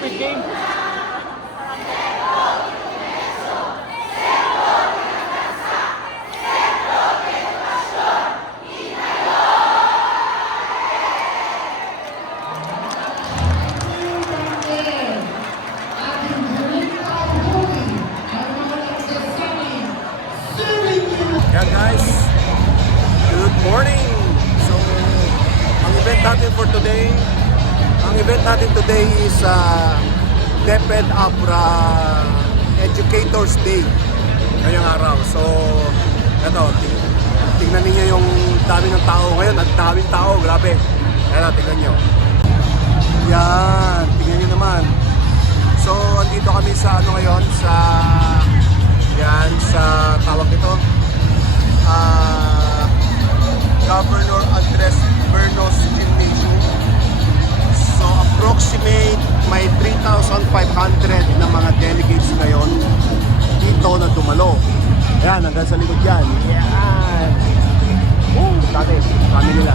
Speed game. Yeah guys, good morning! So, ang event natin for today, is DepEd Abra Educators Day ngayong araw. So, ito, tingnan niyo yung dami ng tao ngayon. Ang daming tao, grabe. Ito, tingnan nyo. Yan, tingnan nyo naman. So, andito kami sa ano ngayon, sa tawag nito, Governor Andres Bernos Gymnasium. So approximate may 3,500 na mga delegates ngayon dito na dumalo. Ayan, hanggang sa likod yan. Yan. Dati, kami nila.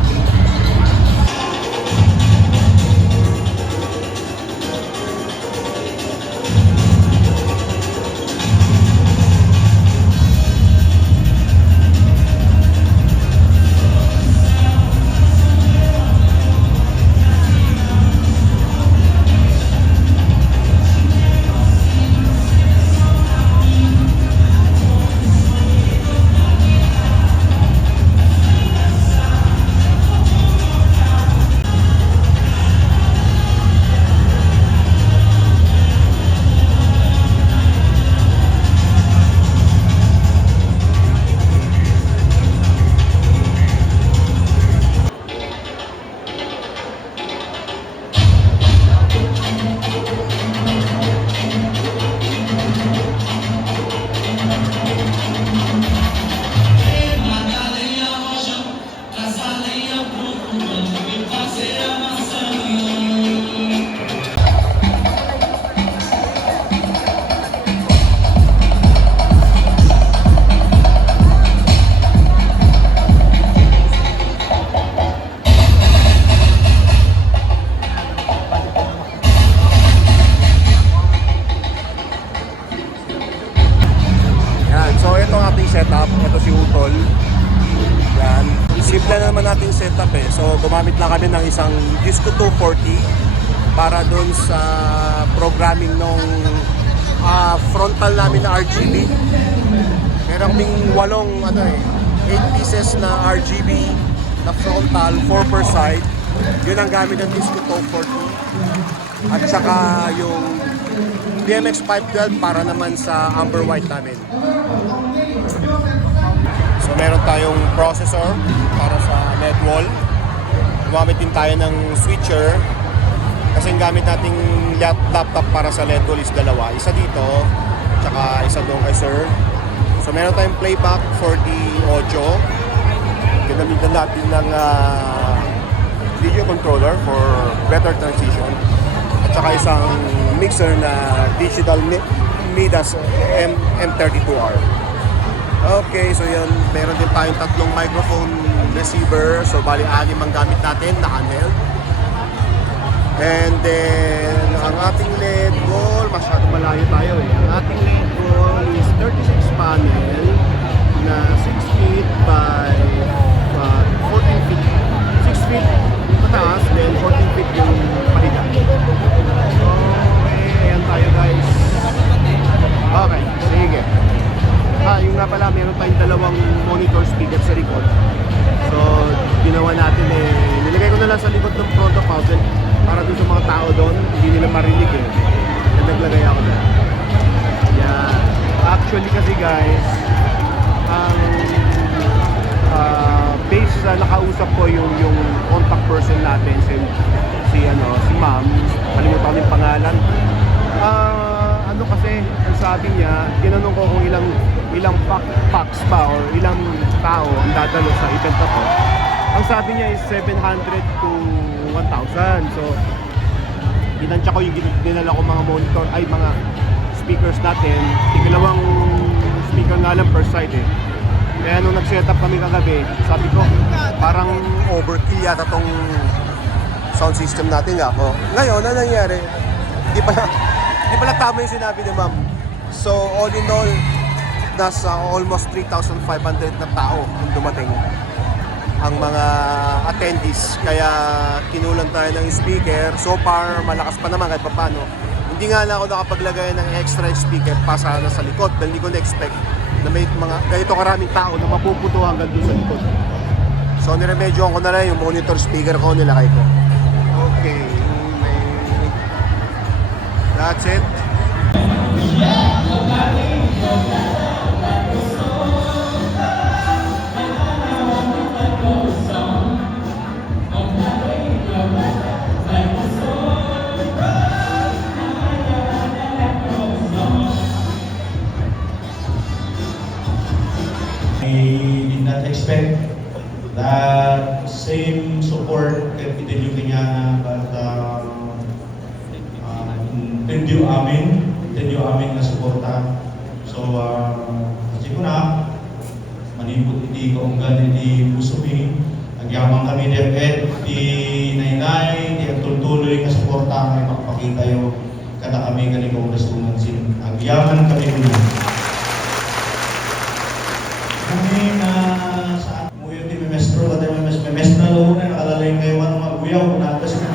Setup, ito si Utol. Yan. Simple na naman natin setup eh. So gumamit lang kami ng isang Disco 240 para dun sa programming nung frontal namin na RGB. Meron kaming 8 pieces na RGB na frontal, 4 per side. Yun ang gamit ng Disco 240. At saka yung DMX 512 para naman sa Amber White namin. So meron tayong processor para sa LED wall. Gumamit din tayo ng switcher kasi ang gamit nating laptop para sa LED wall is dalawa. Isa dito, tsaka isa doon kay sir. So meron tayong playback for the audio. Ginamitan natin ng video controller for better transition. At saka isang mixer na digital Midas M32R. Okay, so yun, meron din tayong tatlong microphone receiver. So bali 6 ang gamit natin na handheld. And then ang ating LED wall, masyadong malayo tayo eh. Ang ating LED wall is 36 panel na 6 feet by 14 feet. 6 feet pataas, then 14 feet yung pahiga. Okay, ayan tayo guys. Okay, sige. Yung nga pala, meron tayong dalawang monitor speaker sa likod. So, ginawa natin nilagay ko na lang sa likod ng front of house para doon sa mga tao doon, hindi nila marinig eh. And naglagay ako na. Yan. Actually kasi guys, ang base sa nakausap ko yung contact person natin, si ma'am, kalimutan ko yung pangalan. ano kasi, ang sabi niya, tinanong ko kung ilang packs pa or ilang tao ang dadalo sa event na to. Ang sabi niya is 700 to 1,000. So, inansya ko yung dinala ko mga monitor, ay mga speakers natin. Tigilawang speaker nga lang per side eh. Kaya nung nag-set up kami kagabi, sabi ko, parang overkill yata tong sound system natin nga ako. Ngayon, ano nangyari? Di pala tama yung sinabi ni ma'am. So, all in all, nasa almost 3,500 na tao kung dumating ang mga attendees. Kaya kinulang tayo ng speaker. So far, malakas pa naman kahit paano. Hindi nga lang ako nakapaglagay ng extra speaker pa sana sa likod dahil hindi ko na-expect na may mga ganito karaming tao na mapuputo hanggang doon sa likod. So, niremedyoan ko na lang yung monitor speaker ko, nilakay ko. Okay. That's it. I did not expect that same support that itinyo niya but itinyo amin na suporta. So, kasi ko na manipot iti ko ang ganit iti puso mi. Nagyamang kami di nainay, di tuloy ka suporta kami makapakita yung kada kami ganito gastungan sin. Nagyaman kami dun. Kami na sa muyo di memestro, kada memestro na loob na nakalalay kayo ang mga uyaw, natas ka.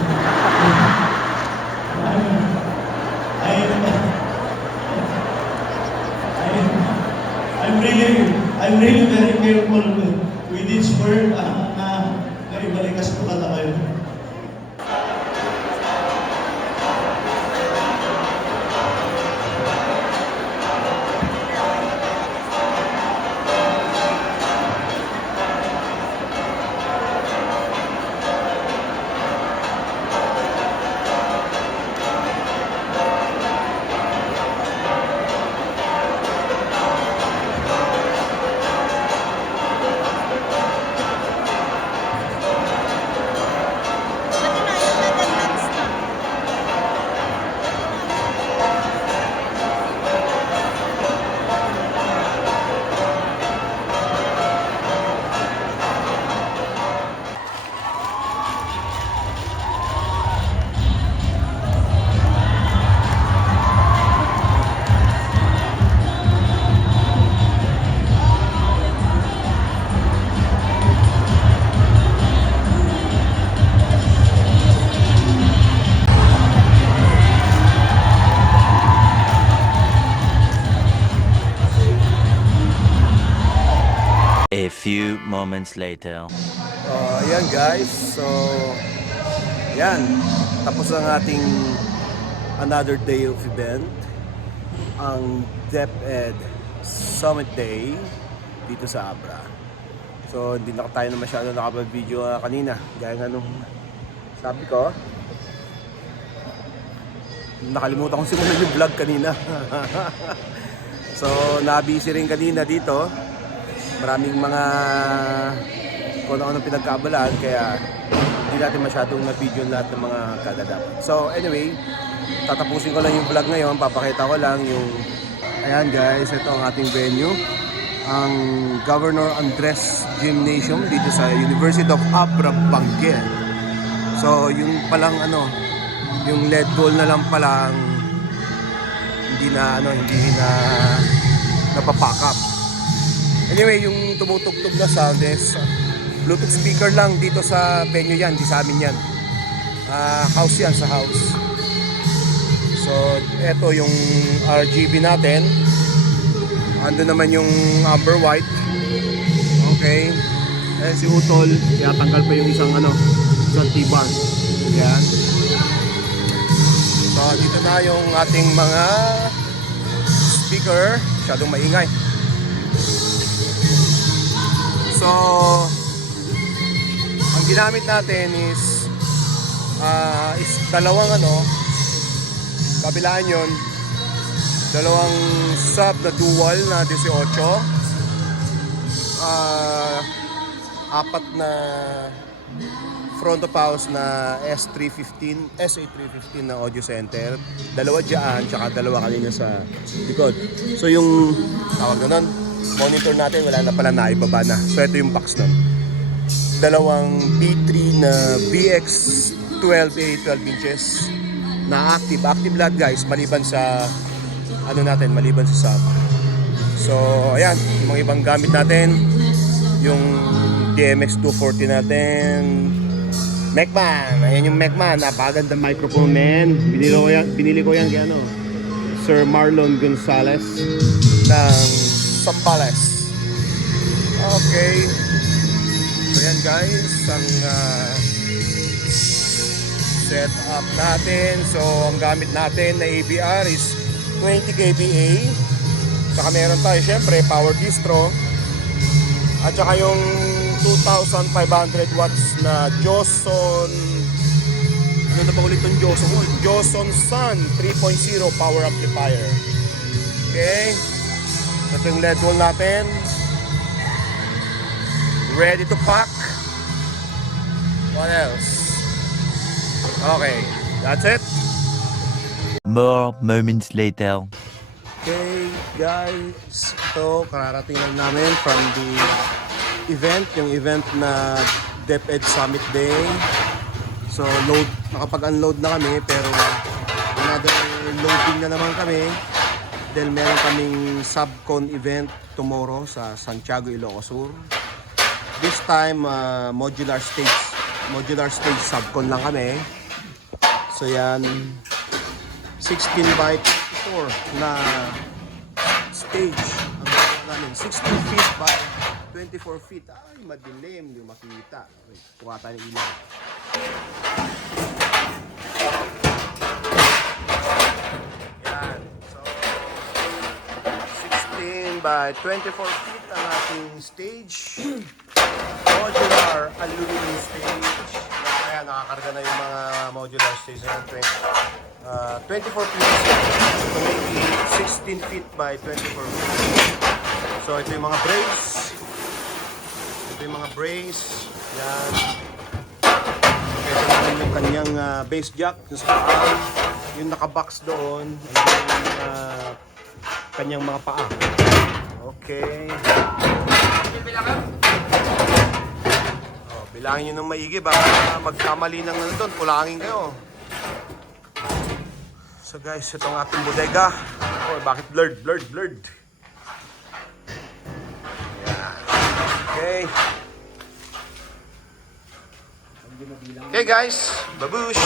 I'm really very careful with each word na balikas ko kata kayo. A few moments later. Ayan guys, so yan, tapos ang ating another day of event, ang DepEd Summit Day dito sa Abra. So hindi na tayo na masyado nakapag-video kanina, gaya nga nung sabi ko, nakalimutan kong simulan yung vlog kanina. So nabisi rin kanina dito. Maraming mga kung ano pinagkaabalaan kaya hindi natin masyadong na-video lahat ng mga kagadapan. So anyway, tatapusin ko lang yung vlog ngayon, papakita ko lang yung ayan guys, ito ang ating venue, ang Governor Andres Gymnasium dito sa University of Abra, Benguet. So yung palang yung LED goal na lang palang hindi na napapack up. Anyway, yung tumutugtog na sound is Bluetooth speaker lang dito sa venue yan, di sa amin yan. House yan, sa house. So, eto yung RGB natin. Ando naman yung amber white. Okay. Eh, si Utol, tanggal pa yung isang T-bar. Yan. So, dito na yung ating mga speaker. Masyadong maingay. So, ang ginamit natin is dalawang kabilaan yun, Dalawang sub na dual na 18. Apat na front of house na SA315 na audio center. Dalawa dyan, tsaka dalawa kanina sa likod. So yung tawag na nun, monitor natin, wala na pala, naibaba na. So ito yung box nun. Dalawang B3 na BX12A 12 inches na active. Active lahat guys, maliban sa maliban sa sub. So ayan, yung mga ibang gamit natin, yung DMX 240 natin, Mecman. Ayan yung Mecman, napakaganda microphone men. Binili ko yan kay Sir Marlon Gonzalez ng Sambales. Okay. So yan guys, ang setup natin. So ang gamit natin na ABR is 20 kVA. Saka meron tayo syempre power distro. At saka yung 2,500 watts na Joson, ano na ba ulit yung Joson? Joson Sun 3.0 power amplifier. Okay. Ito yung LED wall natin. Ready to pack. What else? Okay, that's it. More moments later. Okay guys, ito kararating lang namin from the event, yung event na DepEd Summit Day. So nakapag-unload na kami, pero another loading na naman kami dahil meron kaming subcon event tomorrow sa Santiago, Ilocos Sur. This time modular stage subcon lang kami. So yan, 16 by 4 na stage ang gawin namin. 16 feet by 24 feet. Ay, madilim, hindi makita. Kuha tayo ng ilaw. Yan. So 16 by 24 feet ang ating stage. Modular aluminum stage. Kaya nakakarga na yung mga modular stage na 24 feet. So maybe 16 feet by 24 feet. So ito yung mga brace. Ito yung mga brace. Yan. Ito naman yung kanyang bass jack. Yung nakabox doon. Yung kanyang mga paa. Okay. Bilangin nyo ng maigi, baka magkamali ng ano doon, kulangin kayo. So guys, ito ang ating bodega. Oh, bakit blurred? Yan. Okay. Okay guys, babush!